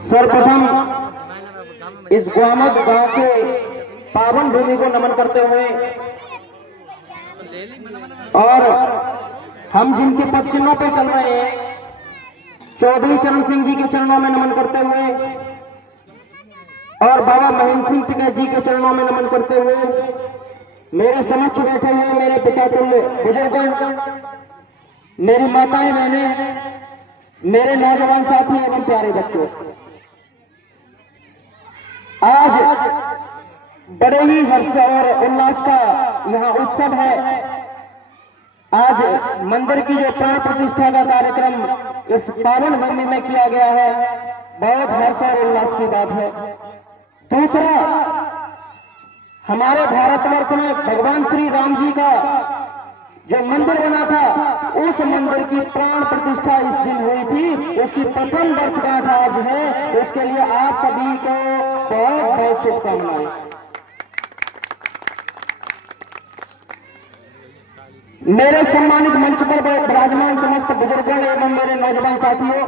सर्वप्रथम इस ग्वामद गांव के पावन भूमि को नमन करते हुए और हम जिनके पद चिन्हों पे चल रहे हैं चौधरी चरण सिंह जी के चरणों में नमन करते हुए और बाबा महेंद्र सिंह टिकैत जी के चरणों में नमन करते हुए मेरे समक्ष बैठे हुए मेरे पिता तुल्य बुजुर्गों, मेरी माताएं बहनें, मेरे नौजवान साथी एवं प्यारे बच्चों, आज बड़े ही हर्ष और उल्लास का यहाँ उत्सव है। आज मंदिर की जो प्राण प्रतिष्ठा का कार्यक्रम इस पावन भूमि में किया गया है, बहुत हर्ष और उल्लास की बात है। दूसरा, हमारे भारतवर्ष में भगवान श्री राम जी का जो मंदिर बना था, उस मंदिर की प्राण प्रतिष्ठा इस दिन हुई थी, उसकी प्रथम वर्षगांठ आज है। उसके लिए आप सभी को बहुत बहुत शुभकामनाएं। मेरे सम्मानित मंच पर विराजमान समस्त बुजुर्गों एवं मेरे नौजवान साथियों,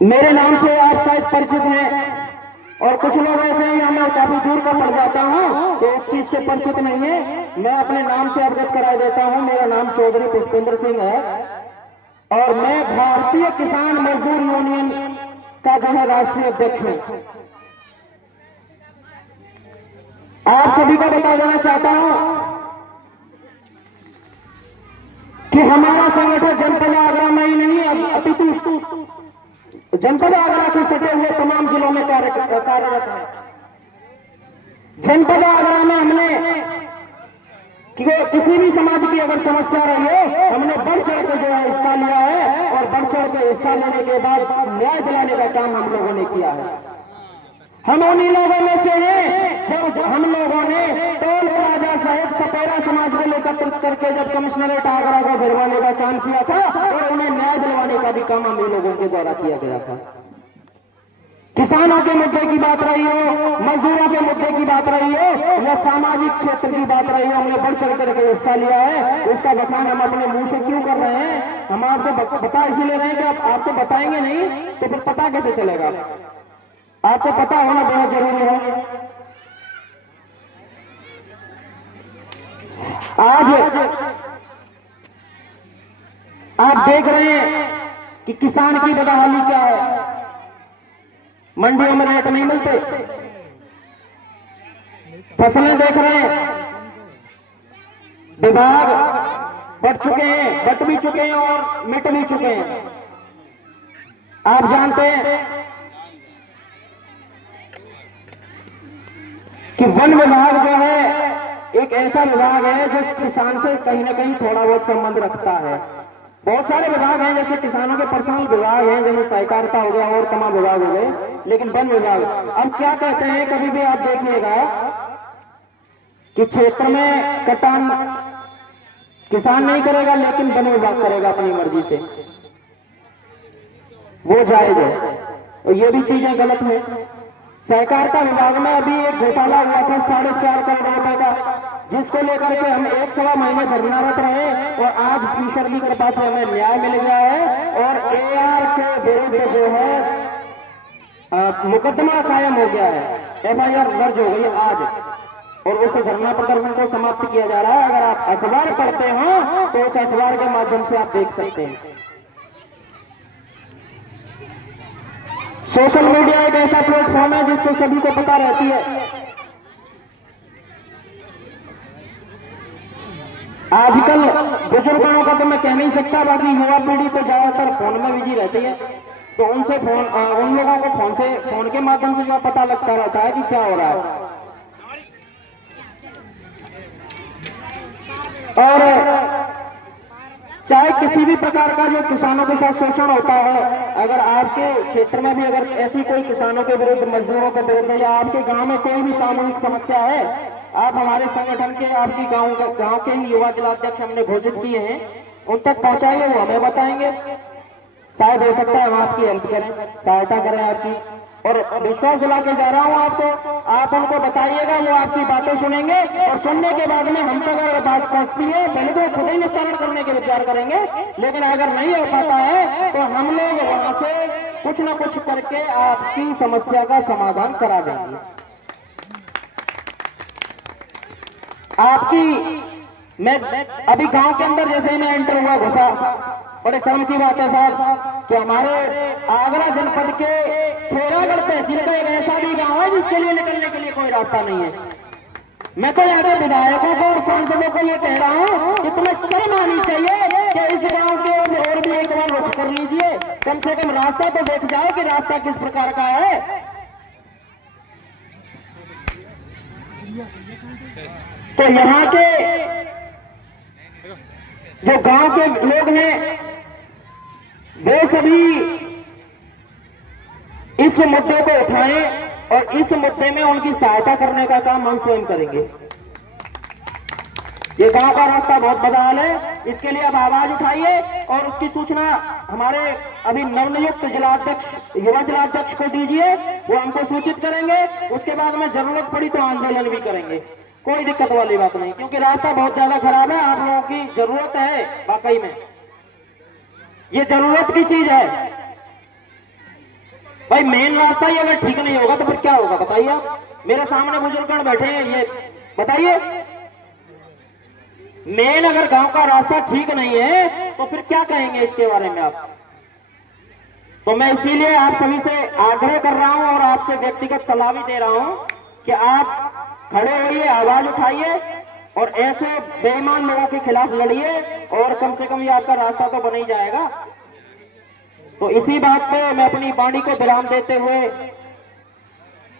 मेरे नाम से आप शायद परिचित हैं और कुछ लोग ऐसे ही मैं काफी दूर का पड़ जाता हूं तो उस चीज से परिचित नहीं है। मैं अपने नाम से अवगत करा देता हूं। मेरा नाम चौधरी पुष्पेंद्र सिंह है और मैं भारतीय किसान मजदूर यूनियन का जो है राष्ट्रीय अध्यक्ष हूं। आप सभी को बता देना चाहता हूं कि हमारा संगठन जनपद आगरा में ही नहीं अपितु जनपद आगरा के सटे हुए तमाम जिलों में कार्यरत है। जनपद आगरा में हमने किसी भी समाज की अगर समस्या रही है, हमने बढ़ चढ़ के जो है हिस्सा लिया है और बढ़ चढ़ के हिस्सा लेने के बाद न्याय दिलाने का काम हम लोगों ने किया है। हम उन्हीं लोगों में से हैं जब हम लोगों ने टोल प्लाजा सहित सपेरा समाज को एकत्रित करके जब कमिश्नरेट आगरा को गिरवाने का काम किया था और उन्हें न्याय दिलवाने का भी काम हम लोगों के द्वारा किया गया था। किसानों के मुद्दे की बात रही हो, मजदूरों के मुद्दे की बात रही हो या सामाजिक क्षेत्र की बात रही हो, हमने बढ़ चढ़ करके हिस्सा लिया है। उसका बखान हम अपने मुंह से क्यों कर रहे हैं? हम आपको बता इसीलिए रहे हैं कि आपको बताएंगे नहीं तो फिर पता कैसे चलेगा? आपको पता होना बहुत जरूरी है। आज आप देख रहे हैं कि किसान की बदहाली क्या है। मंडियों में रेट नहीं मिलते, फसलें देख रहे हैं, विभाग बढ़ चुके हैं, बट भी चुके हैं और मिट भी चुके हैं। आप जानते हैं कि वन विभाग जो है एक ऐसा विभाग है जो किसान से कहीं ना कहीं थोड़ा बहुत संबंध रखता है। बहुत सारे विभाग हैं, जैसे किसानों के पर्सनल विभाग हैं, जैसे सहकारिता हो गया और तमाम विभाग हो गए, लेकिन वन विभाग अब क्या कहते हैं, कभी भी आप देखिएगा कि क्षेत्र में कटान किसान नहीं करेगा लेकिन वन विभाग करेगा अपनी मर्जी से, वो जायज है। और ये भी चीजें गलत है। सहकारिता विभाग में अभी एक घोटाला हुआ था 4.5 करोड़ रुपए का, जिसको लेकर के हम 1.25 महीने धरनारत रहे और आज ईश्वर की कृपा से हमें न्याय मिल गया है और एआर के विरुद्ध जो है मुकदमा कायम हो गया है, एफआईआर दर्ज हो गई आज और उस धरना प्रदर्शन को समाप्त किया जा रहा है। अगर आप अखबार पढ़ते हो तो उस अखबार के माध्यम से आप देख सकते हैं। सोशल मीडिया एक ऐसा प्लेटफॉर्म है जिससे सभी को पता रहती है। आजकल बुजुर्गों का तो मैं कह नहीं सकता, बाकी युवा पीढ़ी तो ज्यादातर फोन में बिजी रहती है, तो उनसे उन लोगों को फोन के माध्यम से पता लगता रहता है कि क्या हो रहा है। और चाहे किसी भी प्रकार का जो किसानों के साथ शोषण होता है, अगर आपके क्षेत्र में भी अगर ऐसी कोई किसानों के विरुद्ध, मजदूरों के विरुद्ध या आपके गांव में कोई भी सामूहिक समस्या है, आप हमारे संगठन के आपकी गांव के ही युवा जिलाध्यक्ष हमने घोषित किए हैं, उन तक पहुंचाइए, वो हमें बताएंगे। शायद हो सकता है हम आपकी हेल्प करें, सहायता करें आपकी। और विश्वास दिला के जा रहा हूं आपको, आप उनको बताइएगा, वो आपकी बातें सुनेंगे और सुनने के बाद में हम तक अगर बात पहुंचती है पहले तो खुद ही निस्तारण करने के विचार करेंगे, लेकिन अगर नहीं हो पाता है तो हम लोग वहां से कुछ ना कुछ करके आपकी समस्या का समाधान करा देंगे। आपकी मैं अभी गांव के अंदर जैसे ही मैं एंटर हुआ घुसा, बड़े शर्म की बात है साहब कि हमारे आगरा जनपद के खेरागढ़ तहसील का एक ऐसा भी गांव है जिसके लिए निकलने के लिए कोई रास्ता नहीं है। मैं तो यहाँ के विधायकों को और सांसदों को ये कह रहा हूँ कि तुम्हें शर्म आनी चाहिए कि इस गांव के और भी एक बार रुख कर लीजिए, कम से कम रास्ता तो देख जाओ कि रास्ता किस प्रकार का है। तो यहाँ के जो गांव के लोग हैं वे सभी इस मुद्दे को उठाएं और इस मुद्दे में उनकी सहायता करने का काम हम स्वयं करेंगे। ये गांव का रास्ता बहुत बदहाल है, इसके लिए अब आवाज उठाइए और उसकी सूचना हमारे अभी नवनियुक्त जिलाध्यक्ष युवा जिलाध्यक्ष को दीजिए, वो हमको सूचित करेंगे। उसके बाद में जरूरत पड़ी तो आंदोलन भी करेंगे, कोई दिक्कत वाली बात नहीं, क्योंकि रास्ता बहुत ज्यादा खराब है। आप लोगों की जरूरत है, वाकई में ये जरूरत की चीज है भाई। मेन रास्ता ही अगर ठीक नहीं होगा तो फिर क्या होगा बताइए आप। मेरे सामने बुजुर्गगण बैठे हैं, ये बताइए मेन अगर गांव का रास्ता ठीक नहीं है तो फिर क्या कहेंगे इसके बारे में आप। तो मैं इसीलिए आप सभी से आग्रह कर रहा हूं और आपसे व्यक्तिगत सलाह भी दे रहा हूं कि आप खड़े होइए, आवाज उठाइए और ऐसे बेईमान लोगों के खिलाफ लड़िए और कम से कम ये आपका रास्ता तो बन ही जाएगा। तो इसी बात पे मैं अपनी वाणी को विराम देते हुए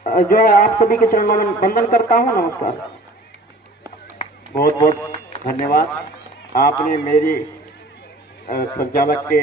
जो है आप सभी के चरणों में वंदन करता हूं। नमस्कार। बहुत बहुत धन्यवाद। आपने मेरी संचालक के